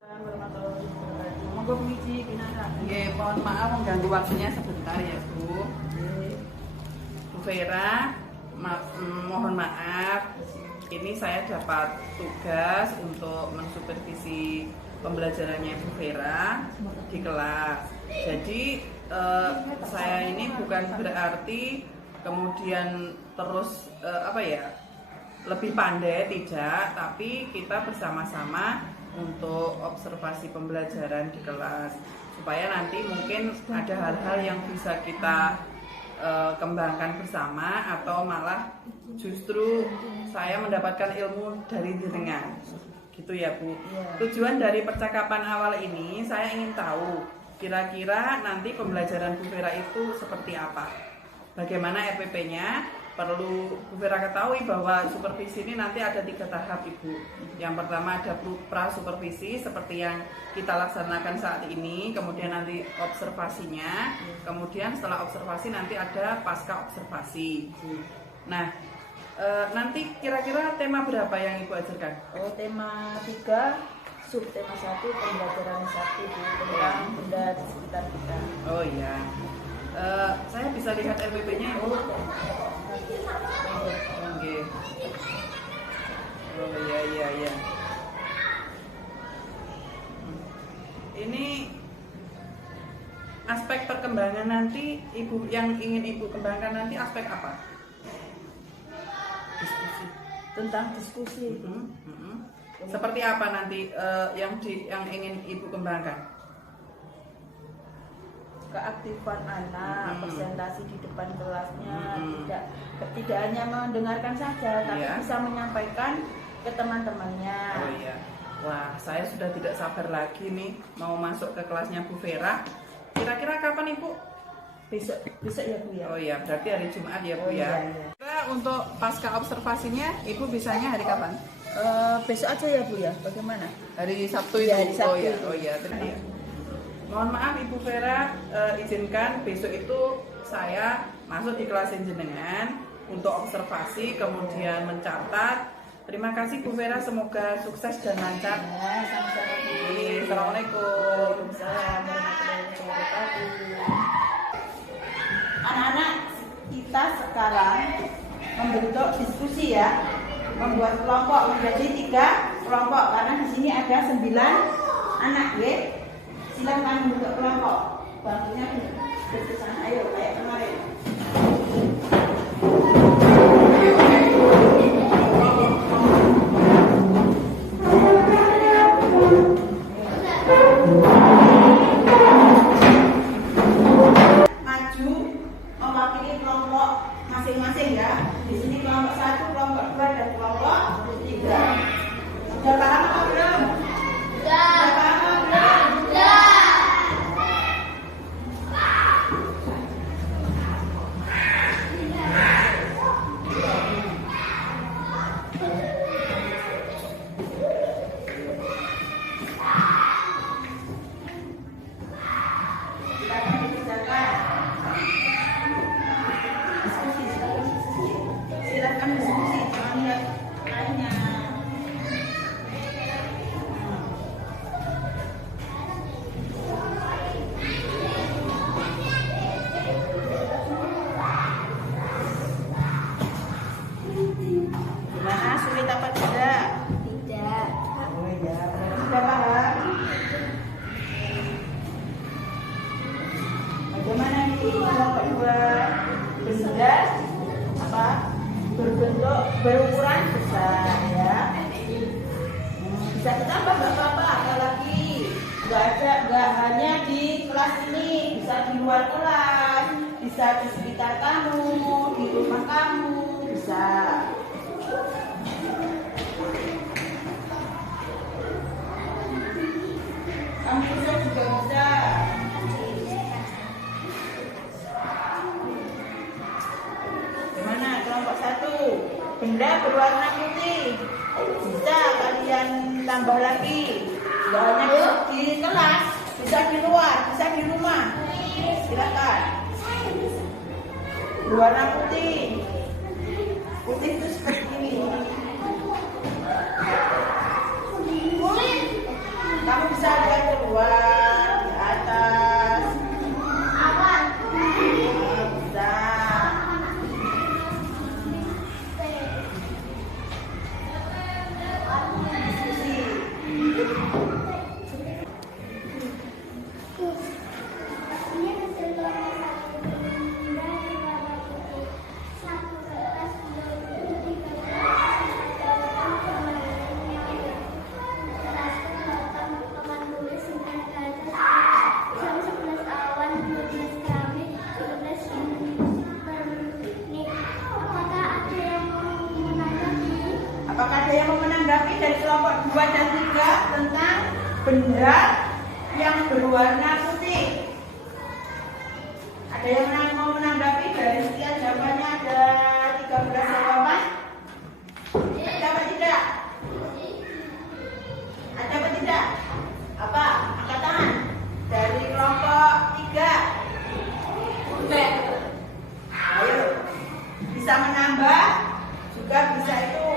Monggo miji kinara. Nggih, mohon maaf mengganggu waktunya sebentar ya, Bu. Bu Vera, mohon maaf. Ini saya dapat tugas untuk mensupervisi pembelajarannya Bu Vera di kelas. Jadi saya ini bukan berarti kemudian terus lebih pandai, tidak, tapi kita bersama-sama untuk observasi pembelajaran di kelas supaya nanti mungkin ada hal-hal yang bisa kita kembangkan bersama atau malah justru saya mendapatkan ilmu dari jenengan gitu ya Bu. Tujuan dari percakapan awal ini saya ingin tahu kira-kira nanti pembelajaran Bu Vera itu seperti apa, bagaimana RPP-nya. Perlu Bu Vera ketahui bahwa supervisi ini nanti ada 3 tahap, Ibu. Yang pertama ada pra-supervisi seperti yang kita laksanakan saat ini, kemudian nanti observasinya, kemudian setelah observasi nanti ada pasca observasi. Nah, nanti kira-kira tema berapa yang Ibu ajarkan? Oh, tema 3, subtema 1, pembelajaran 1 tentang benda di sekitar kita. Oh iya. Saya bisa lihat RPP-nya, Ibu? Oke. Oh iya. Ini aspek perkembangan nanti Ibu yang ingin Ibu kembangkan nanti aspek apa? Diskusi. Tentang diskusi. Seperti apa nanti yang ingin Ibu kembangkan? Keaktifan anak, presentasi di depan kelasnya, tidak hanya mendengarkan saja, tapi bisa menyampaikan ke teman-temannya. Oh iya. Wah, saya sudah tidak sabar lagi nih mau masuk ke kelasnya Bu Vera. Kira-kira kapan Ibu? Besok ya Bu ya. Oh iya, berarti hari Jumat ya Bu ya. Iya. Kira untuk pasca observasinya Ibu bisanya hari kapan? Besok aja ya Bu ya. Bagaimana? Hari Sabtu itu. Ya, hari Sabtu. Oh iya. Mohon maaf Ibu Vera, izinkan besok itu saya masuk di kelas jenengan untuk observasi kemudian mencatat. Terima kasih Bu Vera, semoga sukses dan lancar. Ya, sama-sama Bu. Assalamualaikum. Waalaikumsalam warahmatullahi wabarakatuh. Anak-anak, kita sekarang membentuk diskusi ya, membuat kelompok menjadi 3 kelompok karena di sini ada 9 anak ya. Silakan membentuk kelompok. Bangkunya bersama, ayo kayak kemarin. Maju mewakili kelompok masing-masing ya. Di sini kelompok 1, kelompok 2 dan kelompok 3. Sudah paham atau belum? Sudah paham atau belum? Silakan diskusi, jangan lihat lainnya. Gimana, sulit apa tidak? Tidak. Oh iya, sudah paham? Bagaimana nih kelompok 2? Benda apa? Berbentuk berukuran besar ya. Bisa ditambah nggak apa-apa, apalagi nggak hanya di kelas ini, bisa di luar kelas, bisa di sekitar kamu, di rumah kamu, bisa. Kamu juga bisa. Gimana kelompok 1? Benda berwarna putih. Bisa kalian tambah lagi. Gak hanya di kelas, bisa di luar, bisa di rumah. Silakan. Berwarna putih. Putih itu seperti ini. Kamu bisa menanggapi dari kelompok 2 dan 3 tentang benda yang berwarna putih. Ada yang mau menanggapi? Dari sekian jawabannya ada 13 jawaban. Ada apa tidak? Ada apa tidak? Apa? Angkat tangan. Dari kelompok 3. Ayo. Bisa menambah, juga bisa itu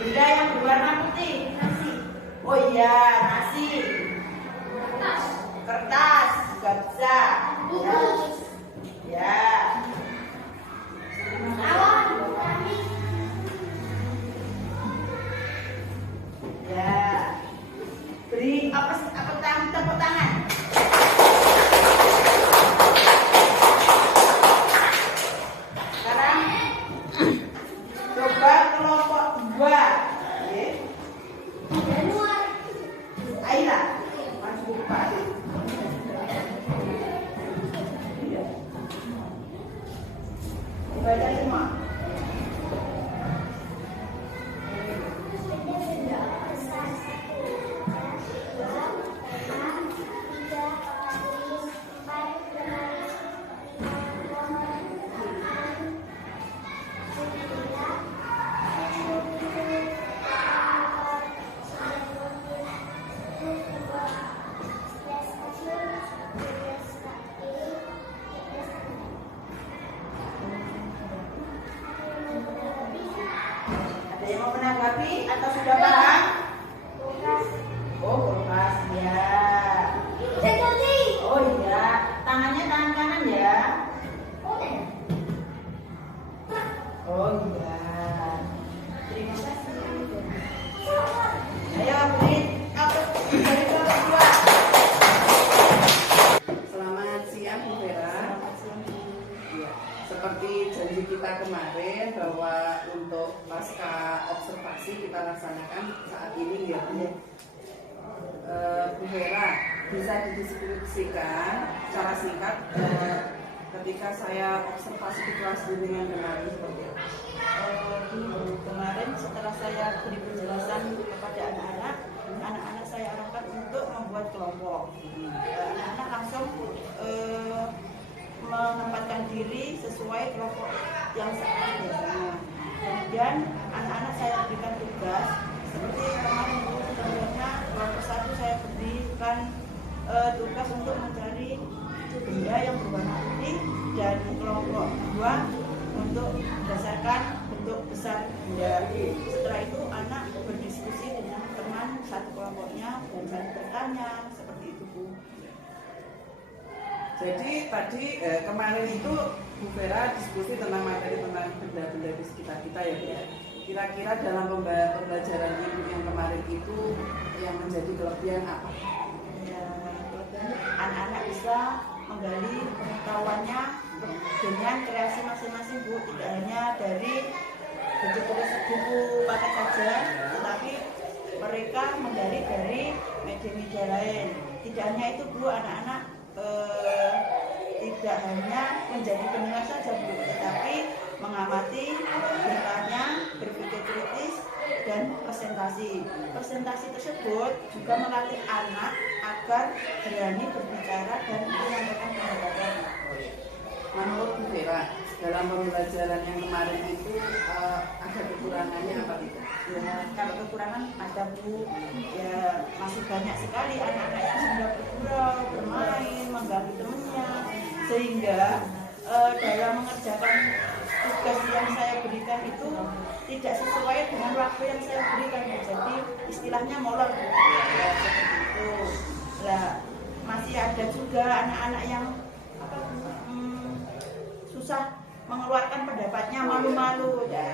benda yang berwarna putih. Nasi. Oh iya, nasi. Kertas juga bisa. Ya. Ya. Beri tepuk tangan. Sekarang coba kelompok 2. Oke. Aira, maju ke depan. Baca semua. Ada yang mau menanggapi atau sudah paham? Oh, kulkas ya. Oh iya, tangannya tangan kanan ya. Oh iya. Terima kasih. Ayo beri apa dari kelompok 2. Selamat siang Bu Vera. Ya, seperti janji kita kemarin bahwa untuk pasca observasi kita laksanakan saat ini ya Bu. Bu Vera, bisa didiskusikan secara singkat ketika saya observasi di kelas bimbingan kemarin seperti apa? Kemarin setelah saya beri penjelasan kepada anak-anak saya arahkan untuk membuat kelompok. Anak-anak langsung menempatkan diri sesuai kelompok yang seperti biasanya. Kemudian anak-anak saya berikan tugas seperti kemarin Bu, contohnya kelompok 1 saya berikan tugas untuk mencari benda yang berwarna putih, dan kelompok 2 untuk berdasarkan bentuk besar benda. Setelah itu anak berdiskusi dengan teman satu kelompoknya dan saling bertanya seperti itu Bu. Jadi tadi kemarin itu Bu Vera diskusi tentang materi tentang benda-benda di sekitar kita ya Bu ya. Kira-kira dalam pembelajaran ibu yang kemarin itu yang menjadi kelebihan apa? Ya, anak-anak bisa menggali pengetahuannya dengan kreasi masing-masing Bu, tidak hanya dari buku paket saja, tetapi mereka menggali dari media-media lain. Tidak hanya itu Bu, anak-anak tidak hanya menjadi pendengar saja Bu, tetapi mengamati, bertanya, berpikir kritis, dan presentasi. Presentasi tersebut juga melatih anak agar berani berbicara dan menyampaikan pendapatnya. Menurut Bu Vera, dalam pembelajaran yang kemarin itu ada kekurangannya apa tidak? Ya, kalau kekurangan ada Bu, ya masih banyak sekali anak-anak yang sudah bergurau, bermain, mengganggu temannya, sehingga dalam mengerjakan tugas yang saya berikan itu tidak sesuai dengan waktu yang saya berikan. Jadi istilahnya molor Bu. Ya, seperti itu. Lah, masih ada juga anak-anak yang susah mengeluarkan pendapatnya, malu-malu. Ya.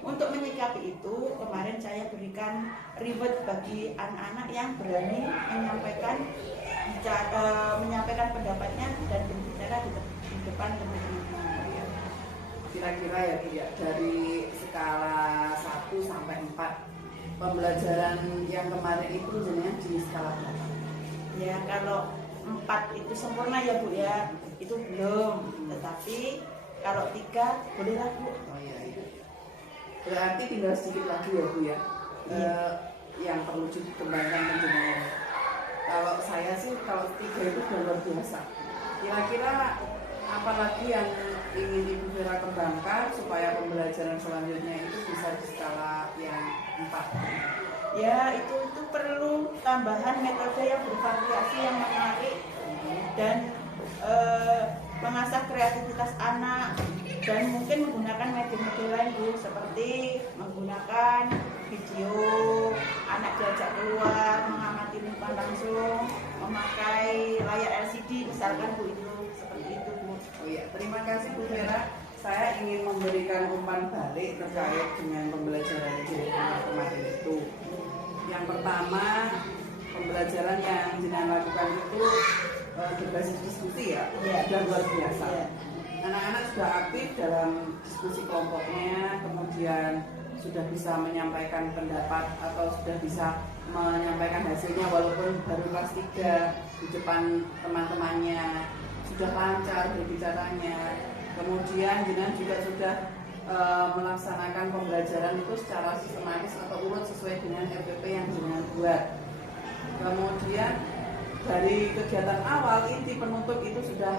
Untuk menyikapi itu, kemarin saya berikan reward bagi anak-anak yang berani menyampaikan pendapatnya dan berbicara di depan teman-teman. Kira-kira ya dari skala 1 sampai 4 pembelajaran yang kemarin itu jenengan di skala berapa? Ya, kalau 4 itu sempurna ya Bu ya, itu belum. Tetapi kalau 3 bolehlah Bu. Oh iya. Berarti tinggal sedikit lagi ya Bu ya. yang perlu dikembangkan penjenengan? Kalau saya sih kalau 3 itu sudah luar biasa. Kira-kira apalagi yang ingin Ibu Vera kembangkan supaya pembelajaran selanjutnya itu bisa di skala yang 4? Ya, itu perlu tambahan metode yang bervariasi yang menarik dan mengasah kreativitas anak, dan mungkin menggunakan media-media lain Bu, seperti menggunakan video, anak diajak keluar mengamati lingkungan langsung, memakai layar LCD misalkan Bu, itu seperti itu Bu. Oh iya, terima kasih Bu Vera. Saya ingin memberikan umpan balik terkait dengan pembelajaran di rumah kemarin itu. Yang pertama, pembelajaran yang jenengan lakukan itu berbasis diskusi ya, sudah luar biasa. Anak-anak sudah aktif dalam diskusi kelompoknya, kemudian sudah bisa menyampaikan pendapat atau sudah bisa menyampaikan hasilnya walaupun baru kelas 3 di depan teman-temannya, sudah lancar berbicaranya. Kemudian jenengan juga sudah melaksanakan pembelajaran itu secara sistematis atau urut sesuai dengan RPP yang jenengan buat. Kemudian dari kegiatan awal inti penutup itu sudah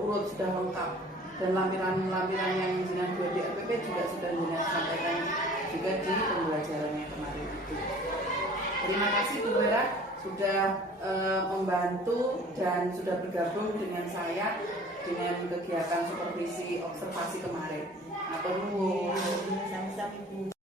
urut, sudah lengkap, dan lampiran-lampiran yang jenengan buat di RPP juga sudah jenengan sampaikan juga di pembelajarannya kemarin itu. Terima kasih Bu Vera sudah membantu dan sudah bergabung dengan saya dengan kegiatan supervisi observasi kemarin. Nah, perlu Sama-sama Ibu.